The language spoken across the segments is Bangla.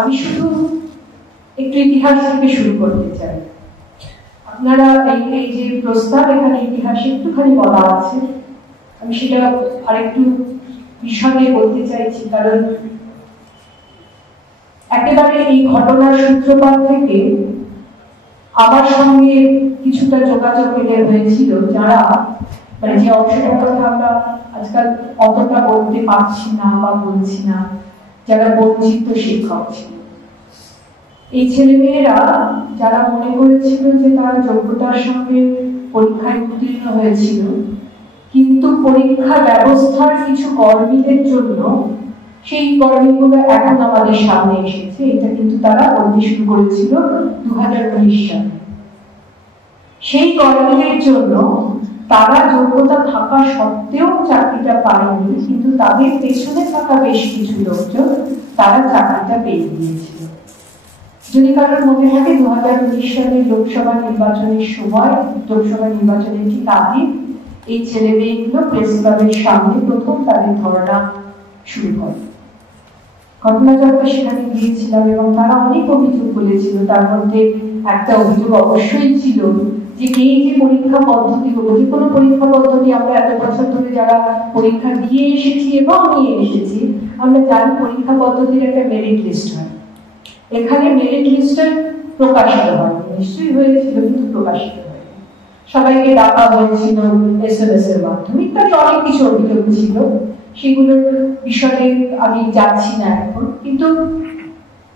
আমি শুধু একটু ইতিহাস থেকে শুরু করতে চাই। আপনারা এই যে প্রস্তাব, এখানে ইতিহাসে একটুখানি বলা আছে, আমি সেটা আরেকটু বিশদে বলতে চাইছি, কারণ একেবারে এই ঘটনার সূত্রপাত থেকে আমার সঙ্গে কিছুটা যোগাযোগ এদের হয়েছিল, যারা মানে যে অংশটার কথা আমরা আজকাল অতটা বলতে পারছি না বা বলছি না, যারা বঞ্চিত শিক্ষক ছিল। এই ছেলেমেয়েরা যারা মনে করেছিল যে তারা যোগ্যতার সঙ্গে পরীক্ষায় উত্তীর্ণ হয়েছিল, কিন্তু পরীক্ষা ব্যবস্থার কিছু গরমিলের জন্য সেই গরমিলগুলো এখন আমাদের সামনে এসেছে। এটা কিন্তু তারা বলতে শুরু করেছিল 2019 সালে। সেই গরমিলের জন্য তারা যোগ্যতা থাকা সত্ত্বেও চাকরিটা পায়নি, কিন্তু তাদের পেছনে থাকা বেশ কিছু লোকজন তারা চাকরিটা পেয়ে গিয়েছিল। যদি কারোর মনে থাকে 2019 সালের লোকসভা নির্বাচনের সময়, লোকসভা নির্বাচনের ঠিক আগে এই ছেলে মেয়েগুলো প্রেস ক্লাবের সামনে প্রথম তাদের ধর্ণা শুরু হয়। ঘটনাচক্রে সেখানে গিয়েছিলাম এবং তারা অনেক অভিযোগ বলেছিল। তার মধ্যে একটা অভিযোগ অবশ্যই ছিল যে এই যে পরীক্ষা পদ্ধতি হলো, যে কোনো পরীক্ষা পদ্ধতি আমরা এত বছর ধরে যারা পরীক্ষা দিয়ে এসেছি এবং নিয়ে এসেছি, আমরা জানি পরীক্ষা পদ্ধতির একটা মেরিট লিস্ট হয়। এখানে মেরিট লিস্টে প্রকাশিত হয়, নিশ্চয়ই হয়েছিল কিন্তু প্রকাশিত হয়, সবাইকে ডাকা হয়েছিল SMS এর মাধ্যমে, ইত্যাদি অনেক কিছু অভিযোগ ছিল। সেগুলোর বিষয়ে আমি যাচ্ছি না এখন, কিন্তু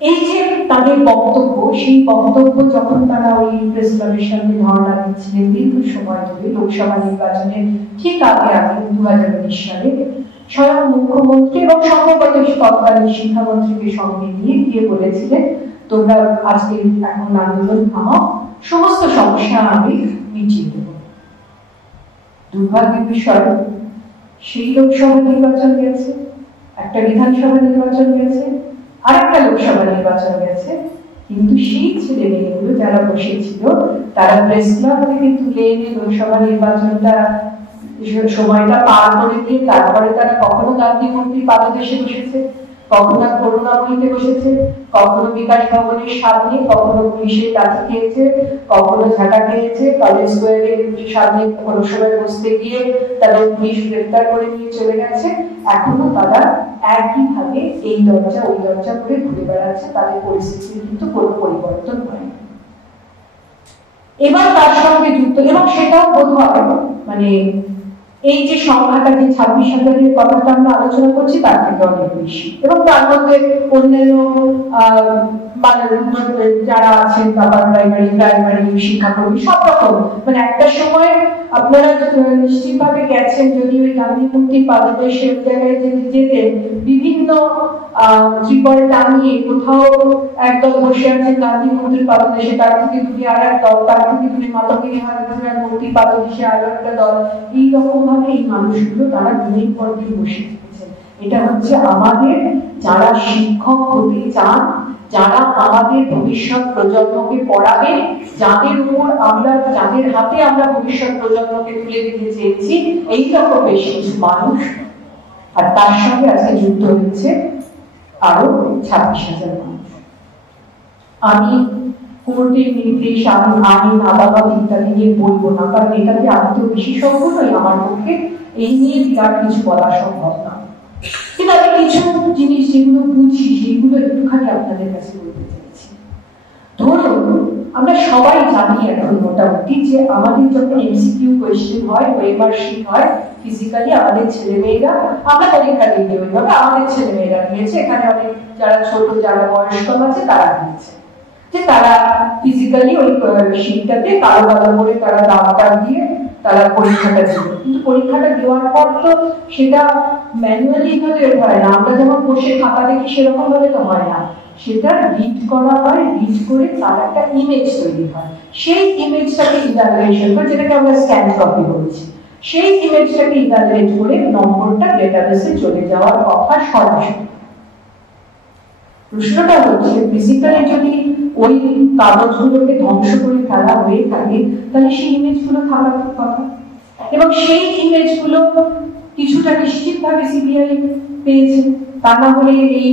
এই যে তাদের বক্তব্য, সেই বক্তব্য যখন তারা ওই প্রেস ক্লাবের সামনে ধর্ণা দিচ্ছিলেন দীর্ঘ সময় ধরে লোকসভা নির্বাচনের ঠিক আগে 2019 সালে, স্বয়ং মুখ্যমন্ত্রী এবং সম্ভবত তৎকালীন শিক্ষামন্ত্রীকে সঙ্গে নিয়ে গিয়ে বলেছিলেন, তোমরা আজকে এখন আন্দোলন থামাও, সমস্ত সমস্যা আমি মিটিয়ে দেব। দুর্ভাগ্যের বিষয়, সেই লোকসভা নির্বাচন গেছে, একটা বিধানসভা নির্বাচন গেছে, আর একটা লোকসভা নির্বাচন গেছে, কিন্তু সেই ছেলে মেয়েগুলো যারা বসেছিল তারা প্রেস ক্লাব থেকে তুলে এনে লোকসভা নির্বাচনটা সময়টা পার করে দিয়ে তারপরে তারা কখনো গান্ধী মন্দির পাদদেশে বসেছে, কখনো করুণাময়ীতে বসেছে, কখনো বিকাশ ভবনের সামনে, কখনো পুলিশের কাছে খেয়েছে, কখনো ঝাঁটা খেয়েছে, কলেজ স্কোয়ারের সামনে কোনো সময় বসতে গিয়ে তাদের পুলিশ গ্রেফতার করে নিয়ে চলে গেছে। এখনো তারা একইভাবে এই দরজা ওই দরজা করে ঘুরে বেড়াচ্ছে, তাদের পরিস্থিতির কিন্তু কোনো পরিবর্তন হয়নি। এবার তার সঙ্গে যুক্ত, এবং সেটাও বোধ হয় মানে এই যে সংখ্যাটা, যে 26,000-এর কথাটা আমরা আলোচনা করছি, তার থেকে অনেক বেশি, এবং তার মধ্যে অন্যান্য যারা আছেন আবার প্রাইমারি শিক্ষাকর্মী সব রকম। মানে একটা সময় আপনারা নিশ্চিতভাবে গেছেন, যদি ওই গান্ধী মূর্তির পাদদেশে জায়গায় যেতে বিভিন্ন ত্রিপল টানিয়ে কোথাও একদল বসে আছেন গান্ধী মূর্তির পাদদেশে, তার থেকে দূরে আর এক দল, তার থেকে দূরে মাতাগিরি মূর্তির পাদদেশে আরো একটা দল। এইরকম ভাবে এই মানুষগুলো তারা দিনের পর দিন বসে থেকেছে। এটা হচ্ছে আমাদের যারা শিক্ষক হতে চান, যারা আমাদের ভবিষ্যৎ প্রজন্মকে পড়াবে, যাদের উপর আমরা, যাদের হাতে আমরা ভবিষ্যৎ প্রজন্মকে তুলে দিতে চেয়েছি, এইরকম বেশ কিছু মানুষ। আর তার সঙ্গে আজকে যুক্ত হয়েছে আরো 26,000 মানুষ। আমি কোর্টের নির্দেশ, আমি আইন, আদালত ইত্যাদি নিয়ে বলবো না, কারণ এটাতে আমি তো বিশেষজ্ঞ নই, আমার পক্ষে এই নিয়ে বিরাট কিছু বলা সম্ভব না। কিন্তু আমি কিছু জিনিস যেগুলো বুঝি সেগুলো একটুখানি আপনাদের কাছে বলতে চাইছি। ধরুন আমরা সবাই জানি এখন মোটামুটি যে আমাদের যখন MCQ কোয়েশ্চেন হয়, ওয়েমার শিট হয়, ফিজিক্যালি আমাদের ছেলেমেয়েরা, আমরা পরীক্ষা দিতে ওইভাবে আমাদের ছেলেমেয়েরা দিয়েছে, এখানে অনেক যারা ছোট যারা বয়স্ক আছে তারা দিয়েছে, যে তারা ফিজিক্যালি ওই শিটটাতে কালো কালো করে তারা দাগটা দিয়ে তারা পরীক্ষাটা দিল। কিন্তু পরীক্ষাটা দেওয়ার পর তো সেটা ম্যানুয়ালি ভাবে হয় না, আমরা যেমন বসে খাতা দেখি সেরকম ভাবে তো হয় না, সেটা রিড করা হয়, রিড করে তার একটা ইমেজ তৈরি হয়, সেই ইমেজটাকে ইভ্যালুয়েশন করে, যেটাকে আমরা স্ক্যান কপি বলছি, সেই ইমেজটাকে ইভ্যালুয়েট করে নম্বরটা ডেটাবেসে চলে যাওয়ার কথা সরাসরি। প্রশ্নটা হচ্ছে ফিজিক্যালি যদি ওই কাগজগুলোকে ধ্বংস করে ফেলা হয়ে থাকে, তাহলে সেই ইমেজগুলো থাকার কথা, এবং সেই ইমেজগুলো কিছুটা নিশ্চিতভাবে CBI পেয়েছে, তা না হলে এই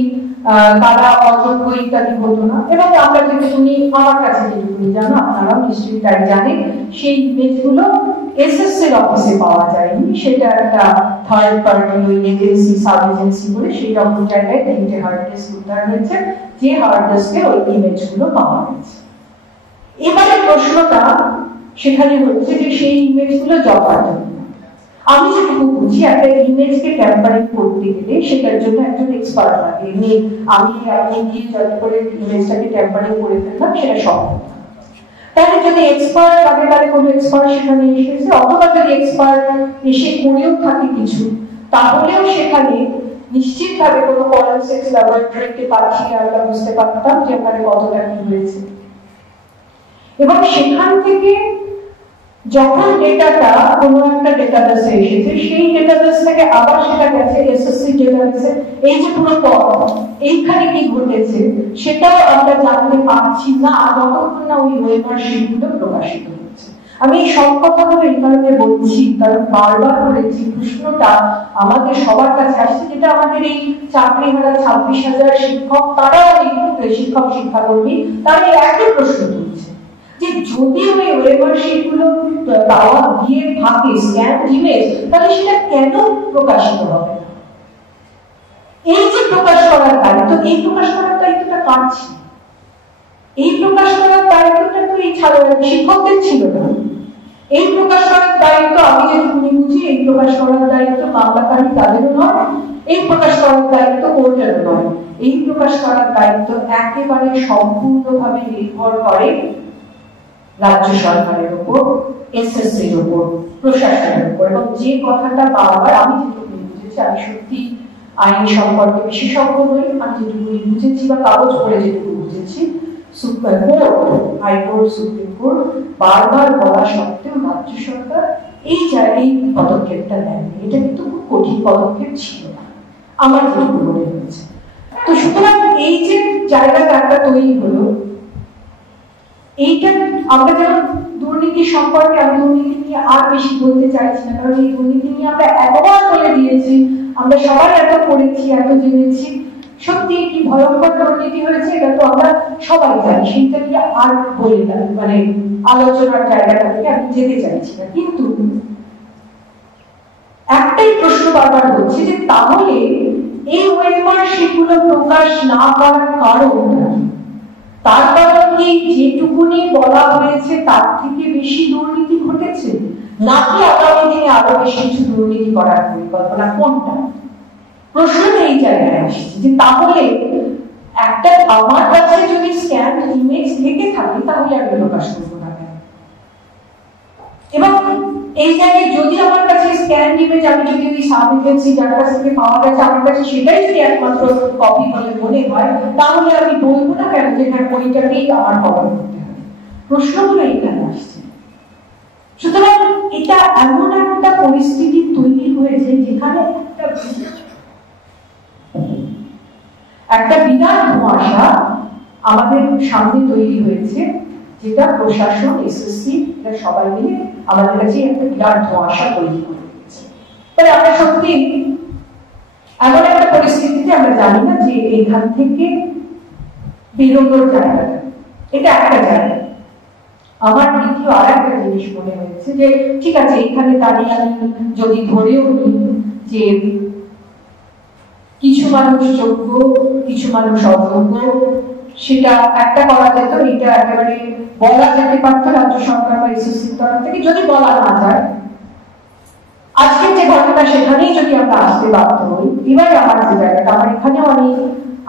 তারা অযোগ্য ইত্যাদি হতো না। এবং আমরা যেটুকুনি, আমার কাছে যেটুকুনি জানো, আপনারাও নিশ্চয়ই তাই জানেন, সেই ইমেজগুলো এসএসসির অফিসে পাওয়া যায়নি, সেটা একটা third party agency, sub agency বলে সেই রকম জায়গায় 3টে হার্ড ডিস্ক উদ্ধার হয়েছে, যে হার্ড ডিস্কে ওই ইমেজগুলো পাওয়া গেছে। এবারে প্রশ্নটা সেখানে হচ্ছে যে সেই ইমেজগুলো যথার্থ। আমি যেটুকু বুঝি, একটা ইমেজকে ট্যাম্পারিং করতে গেলে সেটার জন্য একজন এক্সপার্ট লাগে। আমি আপনি গিয়ে যত করে ইমেজটাকে ট্যাম্পারিং করে ফেললাম, সেটা সম্ভব। তাহলে যদি এক্সপার্ট লাগে, তাহলে কোনো এক্সপার্ট সেখানে এসেছে, অথবা যদি এক্সপার্ট এসে করেও থাকে কিছু, তাহলেও সেখানে নিশ্চিতভাবে কোনো ফরেনসিক্স ল্যাবরেটরিতে পাঠিয়ে আমরা বুঝতে পারতাম যে ওখানে কতটা কি হয়েছে। এবং সেখান থেকে যখন ডেটাটা কোনো একটা ডেটাবেসে এসেছে, সেই ডেটাবেস থেকে আবার সেটা গেছে এসএসসি ডেটাবেসে, এই যে পুরো পথ এইখানে কি ঘটেছে সেটাও আমরা জানতে পারছি না যতক্ষণ না ওই ওয়েবার শিটগুলো প্রকাশিত হচ্ছে। আমি এই সব কথাগুলো এই কারণে বলছি, কারণ বারবার করে যে প্রশ্নটা আমাদের সবার কাছে আসছে, যেটা আমাদের এই চাকরিহারা 26,000 শিক্ষক, তারা শিক্ষক শিক্ষাকর্মী, তারা একই প্রশ্ন তুলছে যে যদি ওই ওয়েবার শিটগুলো পাওয়া গিয়ে থাকে স্ক্যান ইমেজ, তাহলে সেটা কেন প্রকাশিত হবে না? এই যে প্রকাশ করার দায়িত্ব, এই প্রকাশ করার দায়িত্বটা কার ছিল? এই প্রকাশ করার দায়িত্বটা তো এই শিক্ষকদের ছিল না। এই প্রকাশ করার দায়িত্ব, আমি যেটুকুনি বুঝি, এই প্রকাশ করার দায়িত্ব মামলাকারী তাদেরও নয়, এই প্রকাশ করার দায়িত্ব কোর্টেরও নয়। এই প্রকাশ করার দায়িত্ব একেবারে সম্পূর্ণভাবে নির্ভর করে রাজ্য সরকারের উপর, এসএসসির উপর, প্রশাসনের উপর। এবং যে কথাটা বারবার আমি যেটুকু বুঝেছি, আমি সত্যি আইন সম্পর্কে বিশেষজ্ঞ নই, আমি যেটুকু বুঝেছি বা কাগজ পড়ে যেটুকু বুঝেছি, হাইকোর্ট, সুপ্রিম কোর্ট বারবার বলা সত্ত্বেও রাজ্য সরকার এই পদক্ষেপটা নেয়নি। এটা কিন্তু খুব কঠিন পদক্ষেপ ছিল না, আমার যেটুকু মনে হয়েছে। তো সুতরাং এই যে জায়গাটা একটা তৈরি হলো, এইটা আমরা যেমন দুর্নীতি সম্পর্কে, আমি দুর্নীতি নিয়ে আর বেশি বলতে চাইছি না, কারণ এই দুর্নীতি নিয়ে আমরা এতবার বলে দিয়েছি, আমরা সবাই এত পড়েছি, এত জেনেছি, সত্যি কি ভয়ঙ্কর দুর্নীতি হয়েছে এটা তো আমরা সবাই জানি, সেইটা নিয়ে আর বলি না, মানে আলোচনার জায়গাটা থেকে আমি যেতে চাইছি না। কিন্তু একটাই প্রশ্ন বারবার হচ্ছে যে তাহলে এই ওয়েবার শিটগুলো প্রকাশ না করার কারণ কি? তার কারণ কি যেটুকুনি বলা হয়েছে তার থেকে বেশি দুর্নীতি ঘটেছে, নাকি আগামী দিনে আরো বেশি কিছু দুর্নীতি করার পরিকল্পনা? কোনটা? প্রশ্ন এই জায়গায় আসছে যে তাহলে একটা আমার কাছে যদি স্ক্যান ইমেজ থেকে থাকে, তাহলে আমি প্রকাশ করবো না কেন? এবং এই জায়গায় যদি আমার কাছে স্ক্যান ইমেজ, আমি যদি ওই সাব এজেন্সি যার কাছ থেকে পাওয়া গেছে আমার কাছে সেটাই যদি একমাত্র কপি বলে মনে হয়, তাহলে আমি বলবো না কেন যে হ্যাঁ ওইটাকেই আমার কভার করতে হবে? প্রশ্নগুলো এখানে আসছে। সুতরাং এটা এমন একটা পরিস্থিতি তৈরি হয়েছে যেখানে একটা বিরাট ধোঁয়াশা আমাদের সামনে তৈরি হয়েছে, যেটা প্রশাসন, এসএসসি, এটা সবাই মিলে আমাদের কাছে একটা বিরাট ধোঁয়াশা তৈরি করে দিয়েছে। তাই আমরা সত্যি এমন একটা পরিস্থিতিতে আমরা জানি না যে এখান থেকে বেরোনোর জায়গাটা, এটা একটা জায়গা। আমার দ্বিতীয় আর একটা জিনিস মনে হয়েছে যে ঠিক আছে, এখানে দাঁড়িয়ে আমি যদি ধরেও নিই যে কিছু মানুষ যোগ্য, কিছু মানুষ অযোগ্য, সেটা একটা করা যেত, এটা একেবারে বলা যেতে পারতো রাজ্য সরকার বা এসএসসির তরফ থেকে। যদি বলা না যায়, আজকে যে ঘটনা সেখানেই যদি আমরা আসতে বাধ্য হই, এবারে আমার যে জায়গাটা, আমার এখানেও আমি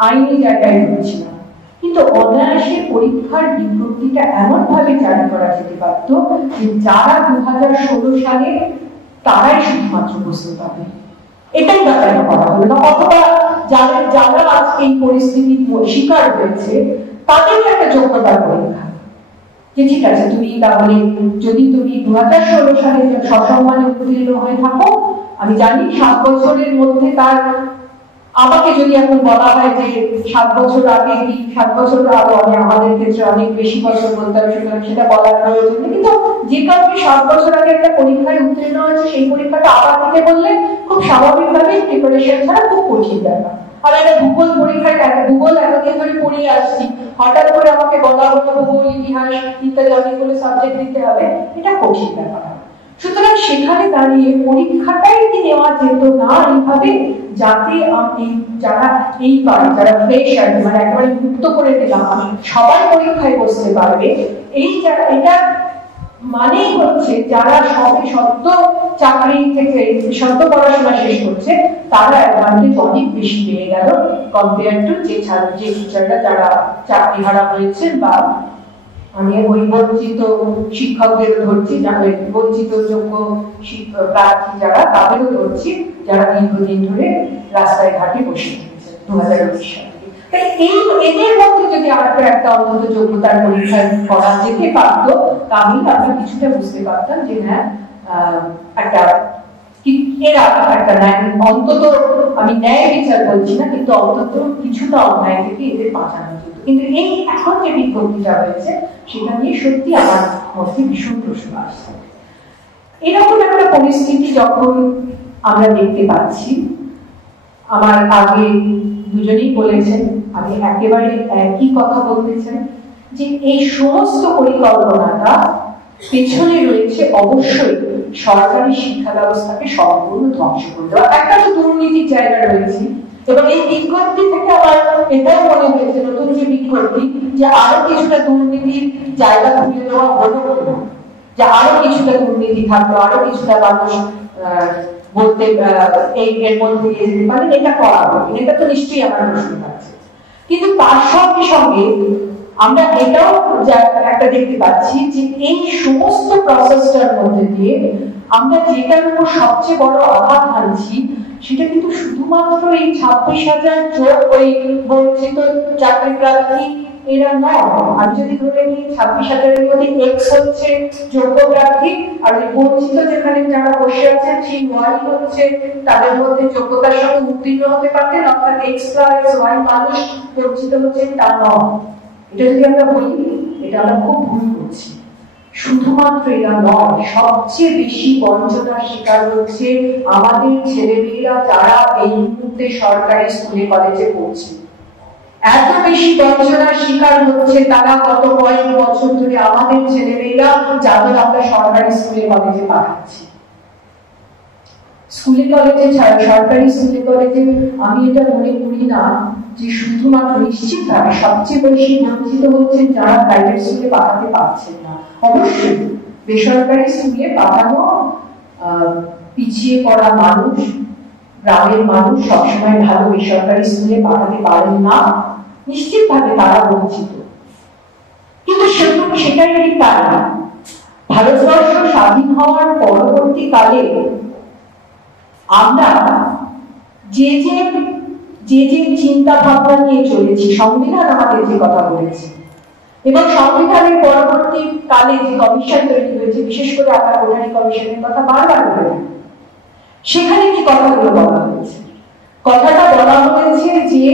আইনি জায়গায় রয়েছিলাম, কিন্তু অনায়াসে পরীক্ষার বিজ্ঞপ্তিটা এমন ভাবে জারি করা যেতে পারত যে যারা 2016 সালে তারাই শুধুমাত্র প্রস্তুত হবে, এটাই ব্যাপারে করা হলো না। অথবা যারা আজকে এই পরিস্থিতির শিকার হয়েছে তাদের একটা যোগ্যতার পরীক্ষা, যে ঠিক আছে তুমি তাহলে যদি তুমি 2016 সালে সসম্মানে উত্তীর্ণ হয়ে থাকো, আমি জানি 7 বছরের মধ্যে তার, আমাকে যদি এখন বলা হয় যে 7 বছর আগে কি 7 বছর আগে, আমাদের ক্ষেত্রে অনেক বেশি বছর বলতে হবে, সেটা বলার প্রয়োজন নেই, কিন্তু যে কারণে 7 বছর আগে একটা পরীক্ষায় উত্তীর্ণ হয়েছে, সেই পরীক্ষাটা আবার দিতে বললে খুব স্বাভাবিকভাবে প্রিপারেশন ছাড়া খুব কঠিন ব্যাপার। আমি একটা ভূগোল পরীক্ষায় ভূগোল এতদিন ধরে পড়িয়ে আসছি, হঠাৎ করে আমাকে বলা হলো ভূগোল, ইতিহাস ইত্যাদি অনেকগুলো সাবজেক্ট দিতে হবে, এটা কঠিন ব্যাপার। সুতরাং সেখানে দাঁড়িয়ে পরীক্ষাটাই কি নেওয়া যেত না এইভাবে, যাতে আমি যারা এইবার যারা ফ্রেশার মানে একেবারে মুক্ত করে দিলাম সবাই পরীক্ষায় বসতে পারবে, এই এটা মানেই হচ্ছে যারা সবে সদ্য চাকরি থেকে সদ্য পড়াশোনা শেষ করছে তারা অ্যাডভান্টেজ অনেক বেশি পেয়ে গেল কম্পেয়ার টু যে টিচাররা যারা চাকরি হারা হয়েছেন, বা আমি ওই বঞ্চিত শিক্ষকদের ধরছি, বঞ্চিত যোগ্য প্রার্থী যারা তাদেরও ধরছি, যারা দীর্ঘদিন ধরে রাস্তায় ঘাটে বসে থেকেছে 2019 সালে। এই এদের মধ্যে যদি আমাদের একটা অন্তত যোগ্যতার পরীক্ষা করা যেতে পারত, তাহলে আমরা কিছুটা বুঝতে পারতাম যে হ্যাঁ একটা এরা একটা অন্তত আমি ন্যায় বিচার বলছি না, কিন্তু অন্তত কিছুটা অন্যায় থেকে এদের বাঁচানো যেত। কিন্তু এই এখন যে বিজ্ঞপ্তিটা হয়েছে সেটা নিয়ে সত্যি আমার মধ্যে ভীষণ প্রশ্ন আসছে। এরকম একটা পরিস্থিতি যখন আমরা দেখতে পাচ্ছি, আমার আগে দুজনেই বলেছেন, আমি একেবারে একই কথা বলতেছেন যে এই সমস্ত পরিকল্পনাটা পেছনে রয়েছে অবশ্যই সরকারি শিক্ষা ব্যবস্থাকে সম্পূর্ণ ধ্বংস করে দেওয়া। একটা তো দুর্নীতির জায়গা রয়েছে, এবং এই বিজ্ঞপ্তি থেকে আমার এটাও মনে হয়েছে নতুন যে বিজ্ঞপ্তি, যে আরো কিছুটা দুর্নীতির জায়গা খুলে দেওয়া হলো না, যে আরো কিছুটা দুর্নীতি থাকলো, আরো কিছুটা মানুষ বলতে এর মধ্যে দিয়ে যেতে পারেন, এটা করা হবে, এটা তো নিশ্চয়ই আমার প্রশ্ন আছে। কিন্তু তার সঙ্গে সঙ্গে আমরা এটাও একটা দেখতে পাচ্ছি যে এই সমস্ত প্রসেসটার মধ্যে দিয়ে আমরা যেটার উপর সবচেয়ে বড় আঘাত হানছি সেটা কিন্তু শুধুমাত্র এই 26,000 যোগ ওই বঞ্চিত চাকরি প্রার্থী এরা নয়। আমি যদি ধরে নিই 26,000-এর মধ্যে এক্স হচ্ছে যোগ্য প্রার্থী, আর ওই বঞ্চিত যেখানে যারা বসে আছেন সেই ওয়াই হচ্ছে তাদের মধ্যে যোগ্যতার সঙ্গে উত্তীর্ণ হতে পারতেন, অর্থাৎ এক্স প্লাস ওয়াই মানুষ বঞ্চিত হচ্ছেন তা নয়। এটা যদি আমরা বলি এটা আমরা খুব ভুল করছি। শুধুমাত্র এরা নয়, সবচেয়ে বেশি বঞ্চনার শিকার হচ্ছে আমাদের ছেলেমেয়েরা যারা এই মুহূর্তে সরকারি স্কুলে কলেজে পড়ছে। এত বেশি বঞ্চনার শিকার হচ্ছে তারা গত কয়েক বছর ধরে আমাদের ছেলেমেয়েরা যাদের আমরা সরকারি স্কুলে কলেজে পাঠাচ্ছি। স্কুলে কলেজে ছাড়া সরকারি স্কুলে কলেজে আমি এটা মনে করি না যে শুধুমাত্র, নিশ্চিতভাবে সবচেয়ে বেশি বঞ্চিত হচ্ছেন যারা প্রাইভেট স্কুলে পাঠাতে পারছেন না। অবশ্যই বেসরকারি স্কুলে পাঠানো পিছিয়ে পড়া মানুষ, গ্রামের মানুষ সবসময় ভালো বেসরকারি স্কুলে পাঠাতে পারেন না, নিশ্চিতভাবে তারা বঞ্চিত। কিন্তু সেটাই ঠিক তাই না। ভারতবর্ষ স্বাধীন হওয়ার পরবর্তীকালে আমরা যে চিন্তা ভাবনা নিয়ে চলেছি, সংবিধান আমাদের যে কথা বলেছে, এবং সংবিধানের পরবর্তী কালে যে কমিশন তৈরি হয়েছে, বিশেষ করে আমরা কোঠারি কমিশনের কথা বারবার বলি, সেখানে কি কথাগুলো বলা হয়েছে? কথাটা বলা হয়েছে যে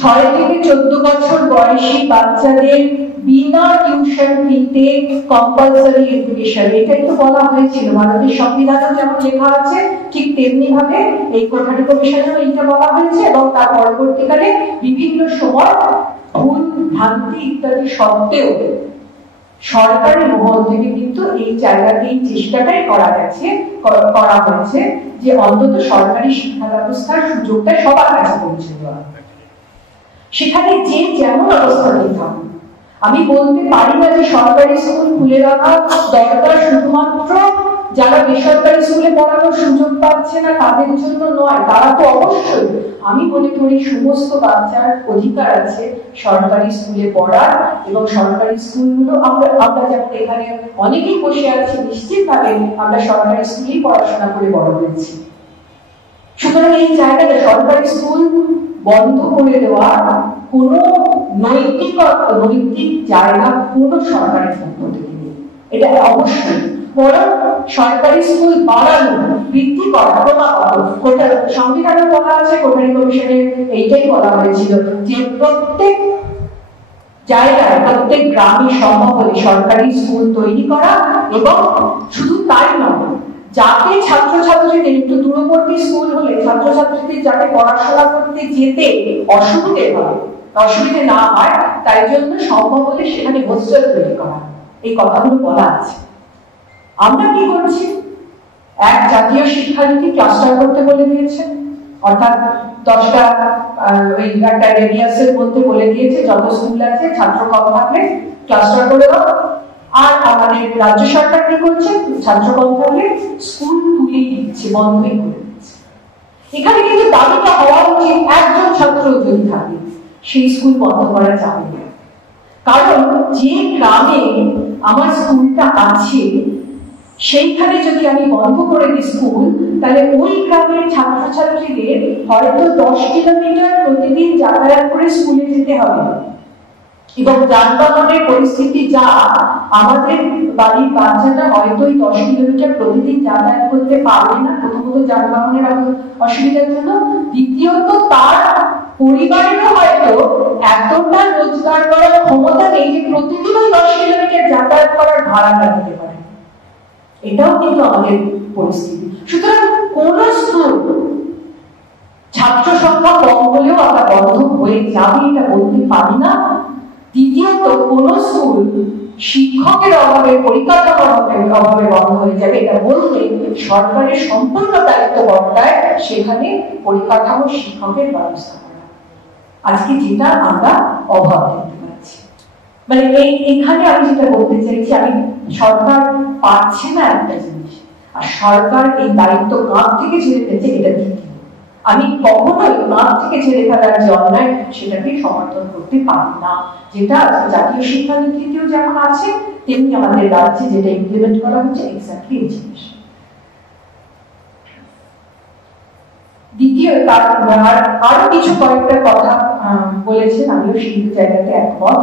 6 থেকে 14 বছর বয়সী বাচ্চাদের বিনা টিউশন ফিতে কম্পালসারি এডুকেশন, এটাই তো বলা হয়েছিল। ভারতের সংবিধানে যেমন লেখা আছে ঠিক তেমনি ভাবে এই কোঠারি কমিশনেও এইটা বলা হয়েছে, এবং তার পরবর্তীকালে বিভিন্ন সময় ভুল ভ্রান্তি ইত্যাদি সত্ত্বেও সরকারি মহল থেকে কিন্তু এই চেষ্টাটাই করা হয়েছে যে অন্তত সরকারি শিক্ষা ব্যবস্থার সুযোগটা সবার কাছে পৌঁছে দেওয়া। সেখানে যে যেমন অবস্থাতেই থাকুক, আমি বলতে পারি না যে সরকারি স্কুল খুলে রাখা দরকার শুধুমাত্র যারা বেসরকারি স্কুলে পড়ানোর সুযোগ পাচ্ছে না তাদের জন্য নয়, তারা তো অবশ্যই, আমি মনে করি সমস্ত বাচ্চার অধিকার আছে সরকারি স্কুলে পড়ার, এবং সরকারি স্কুলগুলো আমরা যেমন এখানে অনেকেই বসে আছি, নিশ্চিতভাবে আমরা সরকারি স্কুলেই পড়াশোনা করে বড় হয়েছি। সুতরাং এই জায়গাটা সরকারি স্কুল বন্ধ করে দেওয়া কোনো নৈতিক জায়গা কোনো সরকারের পক্ষ থেকে নেই, এটা অবশ্যই। বরং সরকারি স্কুল বাড়ানো, বৃদ্ধি করা, ক্রমাগত সংবিধানে বলা আছে, কোঠারি কমিশনে এইটাই বলা হয়েছিল যে প্রত্যেক জায়গায় প্রত্যেক গ্রামে সম্ভব হলে সরকারি স্কুল তৈরি করা, এবং শুধু তাই নয়, যাতে ছাত্রছাত্রীদের একটু দূরবর্তী স্কুল হলে ছাত্রছাত্রীদের যাতে পড়াশোনা করতে যেতে অসুবিধে না হয়, তাই জন্য সম্ভব হলে সেখানে হোস্টেল তৈরি করা, এই কথাগুলো বলা আছে। আমরা কি করছি? এক জাতীয় শিক্ষানীতি ক্লাস্টার করতে বলে দিয়েছে, অর্থাৎ 10টা ওই একটা রেডিয়াসের মধ্যে বলে দিয়েছে যত স্কুল আছে ছাত্র কম থাকলে ক্লাস্টার করে দাও। আর আমাদের রাজ্য সরকার কি করছে? ছাত্র কম থাকলে স্কুল তুলেই দিচ্ছে, বন্ধই করে দিচ্ছে। এখানে কিন্তু দাবিটা হওয়া উচিত একজন ছাত্র যদি থাকে সেই স্কুল বন্ধ করা যাবে না, কারণ যে গ্রামে আমার স্কুলটা আছে সেইখানে যদি আমি বন্ধ করে দিই স্কুল, তাহলে ওই গ্রামের ছাত্রছাত্রীদের হয়তো 10 কিলোমিটার প্রতিদিন যাতায়াত করে স্কুলে যেতে হবে, এবং যানবাহনের পরিস্থিতি যা, আমাদের বাড়ির বাচ্চাটা হয়তো 10 কিলোমিটার প্রতিদিন যাতায়াত করতে পারবে না, প্রথমত যানবাহনের অসুবিধার জন্য, দ্বিতীয়ত তার পরিবারেরও হয়তো এতটা রোজগার করার ক্ষমতা নেই যে প্রতিদিন 10 কিলোমিটার যাতায়াত করার ভাড়াটা দিতে পারে। এটাও কিন্তু আমাদের পরিস্থিতি। সুতরাং কোন স্কুল ছাত্র সংখ্যা কম হলেও আমরা বন্ধ হয়ে যাবে এটা বলতে পারি না। দ্বিতীয়ত কোন স্কুল শিক্ষকের অভাবে, পরিকাঠামোর অভাবে বন্ধ হয়ে যাবে এটা বলতে সরকারের সম্পূর্ণ দায়িত্ব বর্তায় সেখানে পরিকাঠামো, শিক্ষকের ব্যবস্থা করা। আজকে যেটা আমরা অভাব দেখতে পাচ্ছি, মানে এখানে আমি যেটা বলতে চাইছি, আমি সরকার পাচ্ছে না একটা জিনিস, আর সরকার এই দায়িত্ব কাঁধ থেকে ছেড়ে ফেলছে, এটা দ্বিতীয়। আমি কখনোই কাঁধ থেকে ছেড়ে ফেলার যে অন্যায় সেটাকে সমর্থন করতে পারি না, যেটা জাতীয় শিক্ষানীতিতেও যেমন আছে তেমনি আমাদের রাজ্যে যেটা ইমপ্লিমেন্ট করা হচ্ছে এক্স্যাক্টলি এই জিনিস। দ্বিতীয় আরো কিছু কয়েকটা কথা বলেছেন, আমিও সেই জায়গাতে একমত,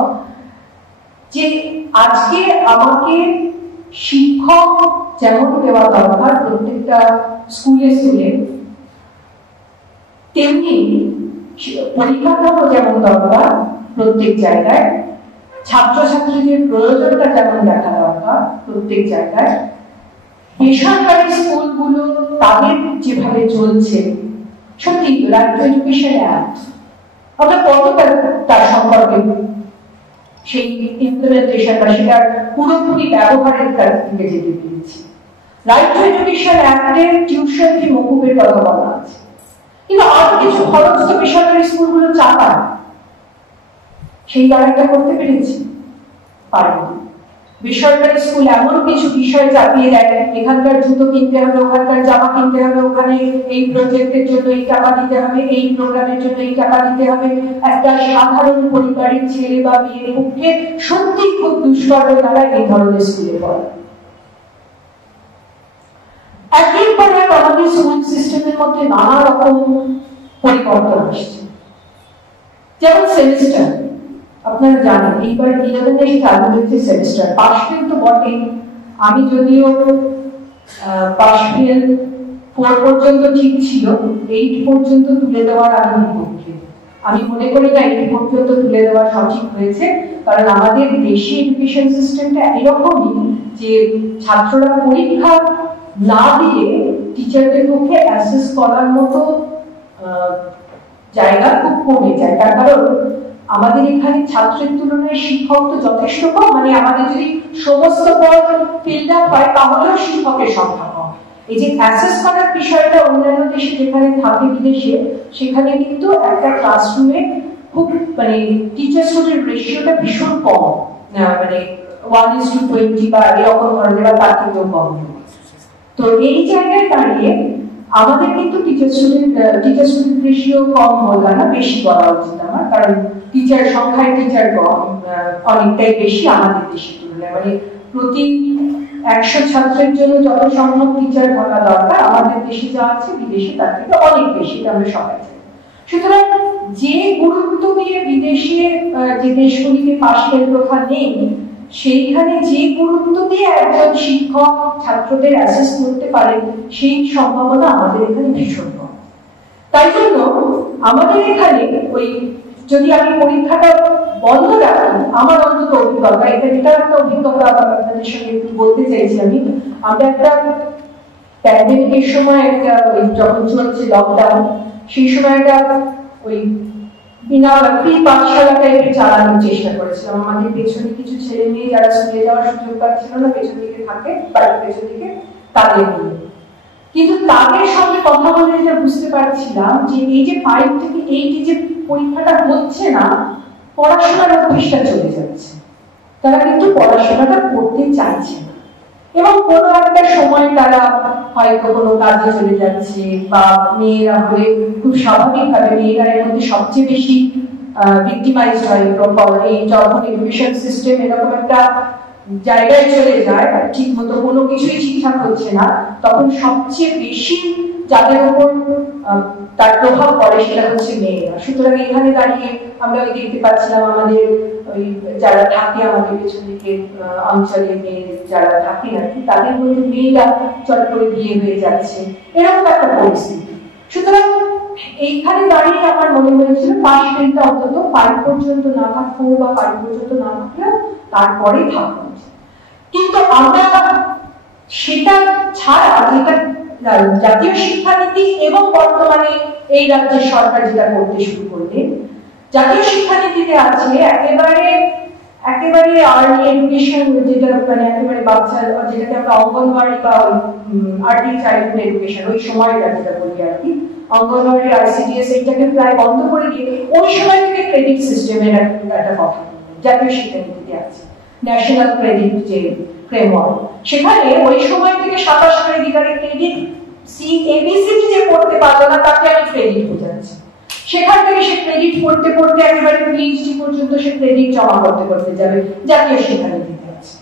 যে আজকে আমাকে শিক্ষক যেমন দেওয়া দরকার প্রত্যেকটা স্কুলে স্কুলে, তেমনি পরিকাঠামো যেমন দরকার প্রত্যেক জায়গায়, ছাত্রছাত্রীদের প্রয়োজনটা যেমন দেখা দরকার প্রত্যেক জায়গায়, বেসরকারি স্কুলগুলো তাদের যেভাবে চলছে, সত্যি রাইট টু এডুকেশন অ্যাক্ট আমরা কতটা তার সম্পর্কে সেই ইমপ্লিমেন্টেশন বা সেটার পুরোপুরি ব্যবহারের দিকে যেতে পেরেছি। রাইট টু এডুকেশন অ্যাক্টে টিউশন ফি মকুবের কথা বলা আছে, কিন্তু আরো কিছু খরচ তো বেসরকারি স্কুলগুলো চাপায়, সেই লড়াইটা করতে পেরেছি? পারেনি। বেসরকারি স্কুল এমন কিছু বিষয় চাপিয়ে দেয়, এখানকার জুতো কিনতে হবে, ওখানকার জামা কিনতে হবে, ওখানে এই প্রজেক্টের জন্য এই টাকা দিতে হবে, এই প্রোগ্রামের জন্য এই টাকা দিতে হবে। একটা সাধারণ পরিবারের ছেলে বা মেয়ের পক্ষে সত্যি খুব দুষ্কর দ্বারা এই ধরনের স্কুলে পড়া। একদিন পরে আমাদের স্কুল সিস্টেমের মধ্যে নানা রকম পরিবর্তন আসছে, যেমন সেমিস্টার। আপনারা জানেন এইবার 11 চালু হয়েছে সেমিস্টার। পাস ফেল তো বটে, আমি যদিও পাস ফেল 4 পর্যন্ত ঠিক ছিল, 8 পর্যন্ত তুলে দেওয়ার আমি বিপক্ষে। আমি মনে করি না 8 পর্যন্ত তুলে দেওয়া সঠিক হয়েছে, কারণ আমাদের দেশি এডুকেশন সিস্টেমটা এরকমই যে ছাত্ররা পরীক্ষা না দিয়ে টিচারদের পক্ষে অ্যাসেস করার মতো জায়গা খুব কমে যায়। তার কারণ আমাদের এখানে ছাত্রের তুলনায় শিক্ষক তো যথেষ্ট কম, মানে আমাদের যদি সমস্ত পদ ফিল্ড আপ হয় তাহলেও শিক্ষকের সংখ্যা কম। এই যে অ্যাসেস করার বিষয়টা অন্যান্য দেশে যেখানে থাকে বিদেশে, সেখানে কিন্তু একটা ক্লাসরুমে খুব মানে টিচার স্টুডেন্ট রেশিওটা ভীষণ কম, মানে 1:20 বা এরকম ধরনের, বা তার থেকেও কম। তো এই জায়গায় দাঁড়িয়ে আমাদের কিন্তু টিচার স্টুডেন্ট রেশিও কম বলা না, বেশি বলা উচিত আমার, কারণ টিচার সংখ্যায় টিচার কম অনেকটাই বেশি আমাদের দেশের তুলনায়। মানে প্রতি 100 ছাত্রের জন্য যত সম্ভব টিচার থাকা দরকার, আমাদের দেশে যা আছে বিদেশে তার থেকে অনেক বেশি, আমরা সবাই জানি। সুতরাং যে গুরুত্ব দিয়ে বিদেশে যে দেশগুলিতে পাশ ফেল প্রথা নেই, সেইখানে যে গুরুত্ব দিয়ে একজন শিক্ষক ছাত্রদের অ্যাসেস করতে পারে, সেই সম্ভাবনা আমাদের এখানে ভীষণ কম। তাই জন্য আমাদের এখানে ওই যদি আমি পরীক্ষাটা বন্ধ রাখি, আমার অন্তত অভিজ্ঞতা, এটা একটা অভিজ্ঞতা আপনাদের সঙ্গে একটু বলতে চাইছি আমি। আমরা একটা প্যান্ডেমিকের সময় একটা যখন চলছে লকডাউন, সেই সময় একটা ওই বিনা প্রি পাঠশালা টাইপের চালানোর চেষ্টা করেছিলাম। আমাদের পেছনে কিছু ছেলে মেয়ে যারা স্কুলে যাওয়ার সুযোগ পাচ্ছিল না, পেছন দিকে থাকে, বাড়ির পেছন দিকে, তাদের নিয়ে। কিন্তু তাদের সঙ্গে কথা বলে যেটা বুঝতে পারছিলাম যে এই যে 5 থেকে 8 যে পরীক্ষাটা হচ্ছে না, পড়াশোনার অভ্যাসটা চলে যাচ্ছে। তারা কিন্তু পড়াশোনাটা করতে চাইছে না, এবং কোনো একটা সময় তারা হয়তো কোনো কাজে চলে যাচ্ছে, বা মেয়েরা হয়ে খুব স্বাভাবিকভাবে মেয়েরা এর মধ্যে সবচেয়ে বেশি ভিক্টিমাইজড হয়। এই যখন এডুকেশন সিস্টেম এরকম একটা জায়গায় চলে যায়, ঠিক মতো কোনো কিছুই ঠিকঠাক হচ্ছে না, তখন সবচেয়ে বেশি যাদের উপর তার প্রভাব পড়ে সেটা হচ্ছে মেয়েরা। সুতরাং এখানে দাঁড়িয়ে আমরা ওই দেখতে পাচ্ছিলাম আমাদের ওই যারা থাকে আমাদের পেছন দিকে অঞ্চলে মেয়ে যারা থাকে নাকি, তাদের মধ্যে মেয়েরা চট করে বিয়ে হয়ে যাচ্ছে, এরকম একটা পরিস্থিতি। সুতরাং এইখানে দাঁড়িয়ে আমার মনে হয়েছিল পাশ ফেলটা অন্তত 5 পর্যন্ত না থাকবো, বা 5 পর্যন্ত না থাকলেও তারপরে থাকবো। কিন্তু আমরা সেটা ছাড়া যেটা জাতীয় শিক্ষানীতি এবং বর্তমানে এই রাজ্যের সরকার যেটা করতে শুরু করলেন, জাতীয় শিক্ষানীতিতে আছে একেবারে আর্লি এডুকেশন, যেটা মানে একেবারে বাচ্চা, যেটাকে আমরা অঙ্গনওয়াড়ি বা আর্লি চাইল্ডহুড এডুকেশন, ওই সময়টা যেটা বলি আর কি, অঙ্গনওয়াড়ি আইসিডিএস এইটাকে প্রায় বন্ধ করে দিয়ে ওই সময় থেকে ক্রেডিট সিস্টেমের একটা কথা জাতীয় শিক্ষানীতিতে আছে, ন্যাশনাল ক্রেডিট যে ফ্রেমওয়ার্ক, সেখানে ওই সময় থেকে 27 ক্রেডিটারের ক্রেডিট এবিসিডি যে পড়তে পারলো না তাকে আমি ক্রেডিট বোঝাচ্ছি। সেখান থেকে সে ক্রেডিট পড়তে পড়তে একেবারে পিএইচডি পর্যন্ত সে ক্রেডিট জমা করতে যাবে, জাতীয় শিক্ষানীতিতে আছে।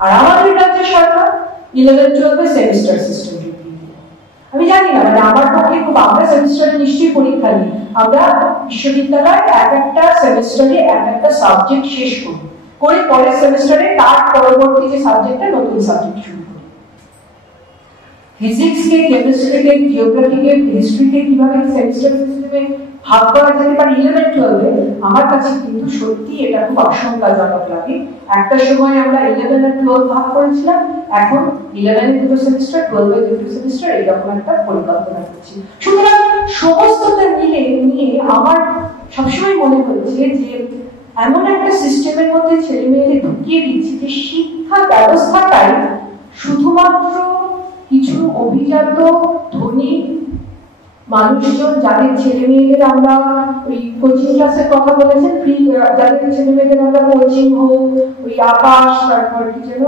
আর আমাদের রাজ্য সরকার 11-12 সেমিস্টার সিস্টেম ঢুকিয়ে দিল। আমি জানি না, মানে আমার পক্ষে খুব, আমরা সেমিস্টারে নিশ্চয়ই পরীক্ষা নিই, আমরা বিশ্ববিদ্যালয়ে এক একটা সেমিস্টারে এক একটা সাবজেক্ট শেষ করি, করে পরের সেমিস্টারে তার পরবর্তী যে সাবজেক্টটা নতুন সাবজেক্ট শুরু করি। ফিজিক্সকে, কেমিস্ট্রিকে, জিওগ্রাফিকে, হিস্ট্রিকে কিভাবে সেমিস্টার সিস্টেমে ভাগ করা যেতে পারে 11-12, আমার কাছে কিন্তু সত্যি এটা খুব আশঙ্কাজনক লাগে। একটা সময় আমরা 11 আর 12 ভাগ করেছিলাম, এখন 11 এর 2 সেমিস্টার, 12 এর 2 সেমিস্টার, এইরকম একটা পরিকল্পনা করছি। সুতরাং সমস্তটা নিয়ে আমার সবসময় মনে হচ্ছে যে এমন একটা সিস্টেমের মধ্যে ছেলে মেয়েদের ঢুকিয়ে দিচ্ছি যে শিক্ষা ব্যবস্থাটাই শুধুমাত্র কিছু অভিজাত ধনী মানুষজন, যাদের ছেলে মেয়েদের আমরা ওই কোচিং ক্লাসের কথা বলেছেন, যাদের ছেলে মেয়েদের আমরা কোচিং হোক, ওই আকাশ, তারপর কি যেন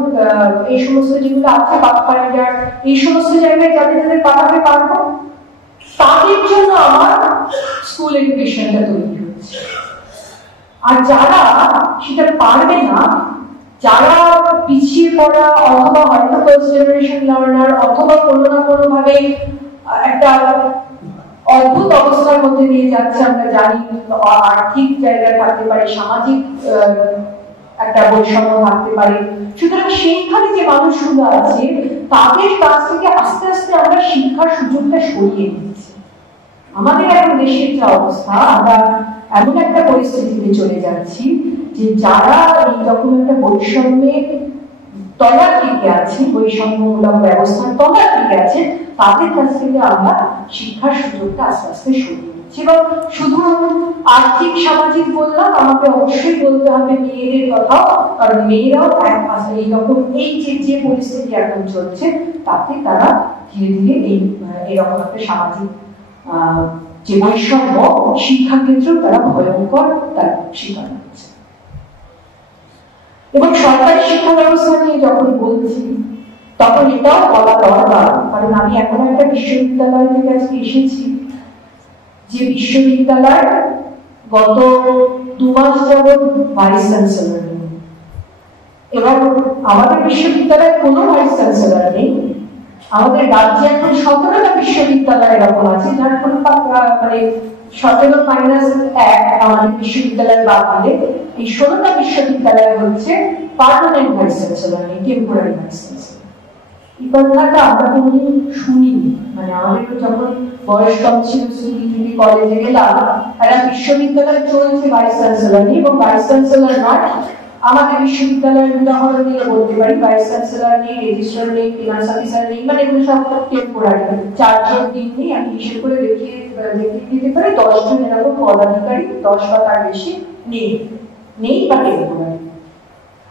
এই সমস্ত যেগুলো আছে, পাথফাইন্ডার, এই সমস্ত জায়গায় যাদের পাঠাতে পারবো, তাদের জন্য আমার স্কুল এডুকেশনটা তৈরি হচ্ছে। আর যারা সেটা পারবে না, যারা পিছিয়ে পড়া, অথবা হয়তো ফার্স্ট জেনারেশন লার্নার, অথবা কোনো না কোনো ভাবে একটা অদ্ভুত অবস্থার মধ্যে দিয়ে যাচ্ছে, আমরা জানি, আর্থিক জায়গায় থাকতে পারে, সামাজিক একটা বৈষম্য থাকতে পারে। সুতরাং সেইখানে যে মানুষগুলো আছে তাদের কাছ থেকে আস্তে আস্তে আমরা শিক্ষার সুযোগটা সরিয়ে দিচ্ছি। আমাদের এখন দেশের যে অবস্থা, আমরা এমন একটা পরিস্থিতিতে চলে যাচ্ছি যে যারা এই রকম একটা বৈষম্যের তলার দিকে আছে, বৈষম্যমূলক ব্যবস্থার তলার দিকে আছে, তাদের কাছ থেকে আমরা শিক্ষার সুযোগটা আস্তে আস্তে সরিয়ে দিচ্ছি। এবং শুধু আর্থিক সামাজিক বললাম, আমাকে অবশ্যই বলতে হবে মেয়েদের কথাও, কারণ মেয়েরাও এইরকম এই যে পরিস্থিতি এখন চলছে তাতে তারা ধীরে ধীরে এরকম একটা সামাজিক যে বৈষম্য শিক্ষাক্ষেত্রেও তারা ভয়ঙ্কর তার শিকার হচ্ছে। এবং সরকারি শিক্ষা ব্যবস্থা নিয়ে যখন বলছি তখন এটাও বলা দরকার, কারণ আমি এমন একটা বিশ্ববিদ্যালয় থেকে আজকে এসেছি যে বিশ্ববিদ্যালয় গত 2 মাস যাবৎ ভাইস চ্যান্সেলর নেই, এবং আমাদের বিশ্ববিদ্যালয়ে কোনো ভাইস চ্যান্সেলর নেই। আমাদের রাজ্যে এখন 17টা বিশ্ববিদ্যালয় এরকম আছে, যার কোনো মানে 17-1 আমাদের বিশ্ববিদ্যালয় বাদ দিলে এই 16টা বিশ্ববিদ্যালয় হচ্ছে পার্মানেন্ট ভাইস চ্যান্সেলর নেই, টেম্পোরারি ভাইস চ্যান্সেলর। এই কথাটা আমরা কোনোদিন শুনিনি। মানে আমাদের যখন বয়স কম ছিল, স্কুল কলেজে গেলাম, একটা বিশ্ববিদ্যালয় চলছে ভাইস চ্যান্সেলর নেই, এবং ভাইস চ্যান্সেলর নয়, আমাদের বিশ্ববিদ্যালয়ের উদাহরণ দিয়ে বলতে পারি, ভাইস চ্যান্সেলর নেই, রেজিস্ট্রার নেই, ফিনান্স অফিসার নেই, মানে এগুলো সব টেম্পোরারি। 4 জন দিন নেই, আমি হিসেব করে দেখিয়ে দিতে পারি 10 জন এরকম পদাধিকারী, 10 বা তার বেশি নেই বা টেম্পোরারি।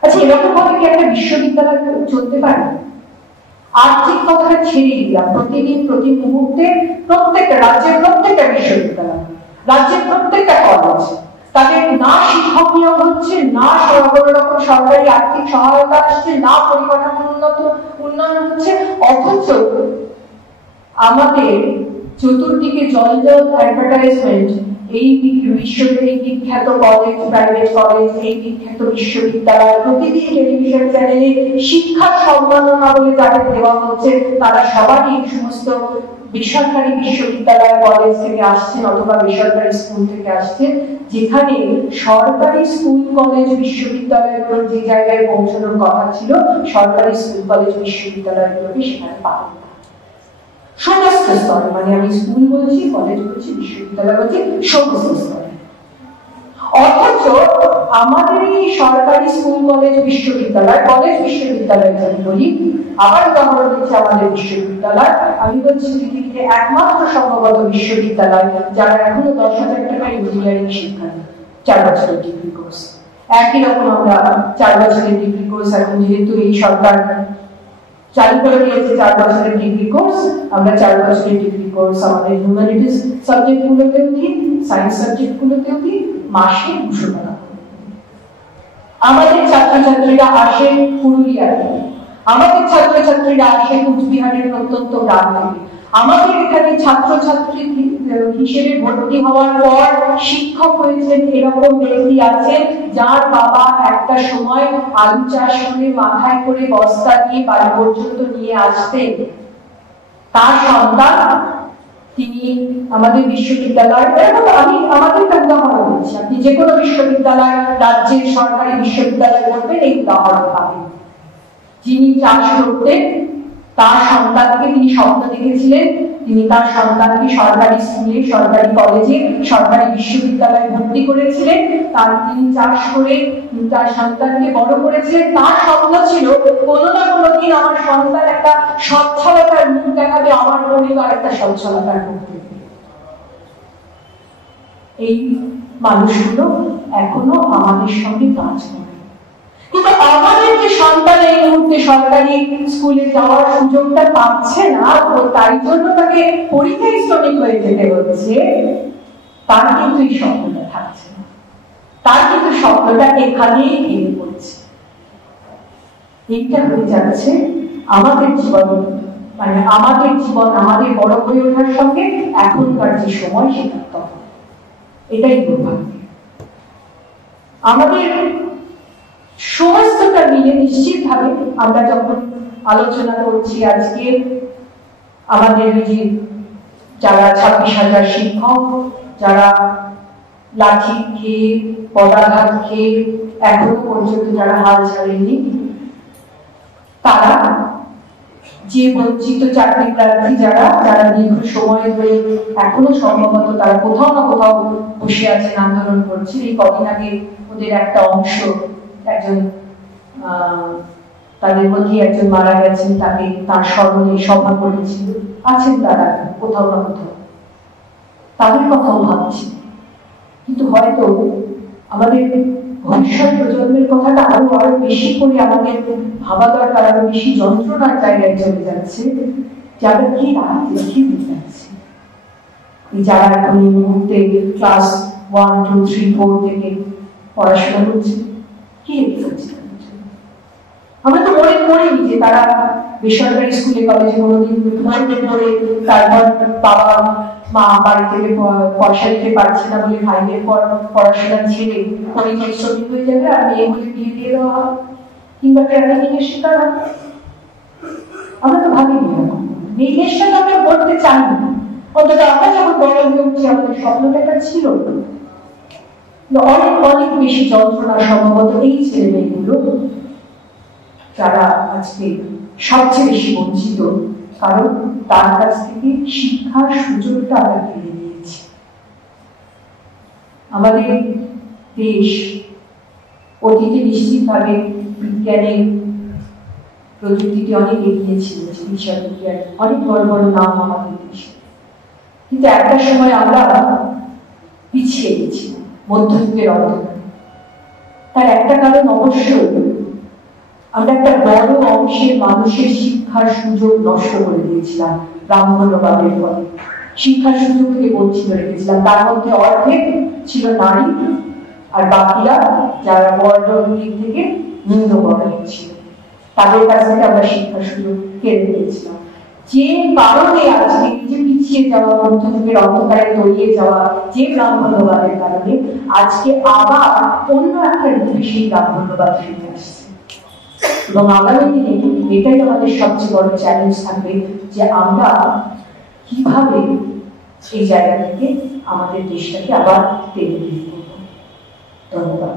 আচ্ছা, এরকম ভাবে কি একটা বিশ্ববিদ্যালয় চলতে পারে? আর্থিক কথাটা ছেড়ে দিলাম, প্রতিদিন প্রতি মুহূর্তে প্রত্যেকটা রাজ্যের প্রত্যেকটা বিশ্ববিদ্যালয়, রাজ্যের প্রত্যেকটা কলেজ, তাদের না শিক্ষক নিয়োগ হচ্ছে, না কোনো রকম সরকারি আর্থিক সহায়তা আসছে, না পরিকাঠামো উন্নয়ন হচ্ছে, অথচ আমাদের চতুর্দিকে জল অ্যাডভার্টাইজমেন্ট, এই বিখ্যাত কলেজ, প্রাইভেট কলেজ, এই বিখ্যাত বিশ্ববিদ্যালয়, প্রতিদিন টেলিভিশন চ্যানেলে শিক্ষার সম্মাননা বলে যাদের দেওয়া হচ্ছে, তারা সবাই এই সমস্ত বেসরকারি বিশ্ববিদ্যালয় কলেজ থেকে আসছেন অথবা বেসরকারি স্কুল থেকে আসছেন, যেখানে সরকারি স্কুল কলেজ বিশ্ববিদ্যালয়গুলো যে জায়গায় পৌঁছানোর কথা ছিল, সরকারি স্কুল কলেজ বিশ্ববিদ্যালয়গুলোকে সেখানে পাবেন না। সমস্ত স্তরে, মানে আমি স্কুল বলছি, কলেজ বলছি, বিশ্ববিদ্যালয় বলছি, সমস্ত স্তরে। অথচ আমাদের এই সরকারি স্কুল কলেজ বিশ্ববিদ্যালয়, কলেজ বিশ্ববিদ্যালয় যদি বলি, আবার উদাহরণ দিচ্ছি আমাদের বিশ্ববিদ্যালয়, আমি বলছি পৃথিবীতে একমাত্র সম্ভবত বিশ্ববিদ্যালয় যারা এখনো 10,000 টাকার ইঞ্জিনিয়ারিং শিক্ষা নেই, 4 বছরের ডিগ্রি কোর্স। একই রকম আমরা 4 বছরের ডিগ্রি কোর্স, এখন যেহেতু এই সরকার চালু করে দিয়েছে 4 বছরের ডিগ্রি কোর্স, আমরা 4 বছরের ডিগ্রি কোর্স আমাদের হিউম্যানিটিস সাবজেক্ট গুলোতেও দিই, সায়েন্স সাবজেক্ট গুলোতেও দিই, মাসে 200 টাকা। আমাদের ছাত্রছাত্রীরা আসে পুরুলিয়া থেকে, আমাদের ছাত্রছাত্রীরা আসে কুচবিহারের প্রত্যন্ত গ্রাম থেকে। আমাদের এখানে ছাত্রছাত্রী হিসেবে ভর্তি হওয়ার পর শিক্ষক হয়েছেন এরকম ব্যক্তি আছেন যার বাবা একটা সময় আলু চাষ করে মাথায় করে বস্তা নিয়ে বাড়ি পর্যন্ত নিয়ে আসতেন, তার সন্তান তিনি আমাদের বিশ্ববিদ্যালয়, আমি আমাদের উদাহরণ দিচ্ছি, আপনি যে কোনো বিশ্ববিদ্যালয়, রাজ্যের সরকারি বিশ্ববিদ্যালয় করবেন, এই উদাহরণ পাবেন। যিনি চাষ করতেন, তার সন্তানকে তিনি স্বপ্ন দেখেছিলেন, তিনি তার সন্তানকে সরকারি স্কুলে, সরকারি কলেজে, সরকারি বিশ্ববিদ্যালয়ে ভর্তি করেছিলেন, তিনি চাষ করে তার সন্তানকে বড় করেছিলেন। তার স্বপ্ন ছিল কোনো না কোনো দিন আমার সন্তান একটা সচ্ছলতার মুখ দেখাবে, আমার পরিবার একটা সচ্ছলতার মুখ দেখাবে। এই মানুষগুলো এখনো আমাদের সঙ্গে কাজ করে, কিন্তু আমাদের যে সন্তান এই মুহূর্তে সরকারি স্কুলে যাওয়ার সুযোগটা পাচ্ছে না, তাই জন্য তাকে পরিযায়ী শ্রমিক হয়ে যেতে হচ্ছে, তার কিন্তু এই স্বপ্নটা থাকছে না, তার কিন্তু স্বপ্নটা এখানেই ভেঙে পড়ছে। এইটা হয়ে যাচ্ছে আমাদের জীবন, মানে আমাদের জীবন, আমাদের বড় হয়ে ওঠার সঙ্গে এখনকার যে সময়, সেটা তখন এটাই দুর্ভাগ্য। আমাদের সমস্তটা মিলে নিশ্চিত ভাবে আমরা যখন আলোচনা করছি আজকে, আমাদের যে যারা 26,000 শিক্ষক, যারা লাঠি খেয়ে, পদাঘাত খেয়ে এখনো পর্যন্ত যারা হাল ছাড়েননি, তারা যে বঞ্চিত চাকরি প্রার্থী, যারা দীর্ঘ সময় ধরে এখনো সম্ভবত তারা কোথাও না কোথাও বসে আছেন, আন্দোলন করছে। এই কদিন আগে ওদের একটা অংশ, একজন তাদের মধ্যে একজন মারা গেছেন, তাকে তার স্মরণে সভা করেছিল, আছেন তারা কোথাও না কোথাও, তাদের কথাও ভাবছি। কিন্তু হয়তো আমাদের ভবিষ্যৎ প্রজন্মের কথাটা আরো বেশি করে আমাদের ভাবা দরকার, আরো বেশি যন্ত্রণার জায়গায় চলে যাচ্ছে, যে আমরা কি রাখতে দিতে যাচ্ছি। যারা এখন এই মুহূর্তে ক্লাস 1, 2, 3, 4 থেকে পড়াশোনা করছে, কি রেখেছে? আমরা তো মনে করিনি যে তারা বেসরকারি স্কুলে কলেজে কোনোদিন পড়ে, তারপর বাবা মা বাড়ি থেকে পয়সা দিতে পারছে না বলে ভাইয়ের পর পড়াশোনা ছেড়ে পরিযায়ী শ্রমিক হয়ে যাবে, আর মেয়েগুলি বিয়ে দিয়ে দেওয়া হবে, কিংবা ট্রাফিকিং এর শিকার হবে। আমরা তো ভাবিনি এরকম, মেয়েদের সাথে আমরা পড়তে চাইনি, অন্তত আমরা যখন বড় হয়ে উঠছি আমাদের স্বপ্নটা একটা ছিল। অনেক অনেক বেশি যন্ত্রণা সম্ভবত এই ছেলে মেয়েগুলো, যারা আজকে সবচেয়ে বেশি বঞ্চিত, কারণ তার কাছ থেকে শিক্ষার সুযোগটা আমরা কেড়ে নিয়েছি। আমাদের দেশ অতীতে নিশ্চিতভাবে বিজ্ঞানে প্রযুক্তিটি অনেক এগিয়ে ছিল, চিকিৎসা বিজ্ঞান অনেক বড় বড় নাম আমাদের দেশে, কিন্তু একটা সময় আমরা পিছিয়ে গেছিলাম মধ্যযুগের অন্ধকারে। তার একটা কারণ অবশ্যই আমরা একটা বড় অংশের মানুষের শিক্ষার সুযোগ নষ্ট করে দিয়েছিলাম ব্রাহ্মণ্যবাদের ফলে। শিক্ষার সুযোগ থেকে বঞ্চিত রেখেছিলাম। তার মধ্যে অর্ধেক ছিল নারী, আর বাকিরা যারা বর্ণের দিক থেকে নিম্ন বর্ণের ছিল, তাদের কাছ থেকে আমরা শিক্ষার সুযোগ কেড়ে নিয়েছিলাম। যে কারণে আজকে যে পিছিয়ে যাওয়া, মধ্যযুগের অন্ধকারে তলিয়ে যাওয়া যে ব্রাহ্মণ্যবাদের কারণে আজকে আবার অন্য একটা রূপে সেই ব্রাহ্মণ্যবাদ ফিরে আসছে। এবং আগামী দিনে এটাই আমাদের সবচেয়ে বড় চ্যালেঞ্জ থাকবে যে আমরা কিভাবে এই জায়গা থেকে আমাদের দেশটাকে আবার টেনে নিয়ে করবো। ধন্যবাদ।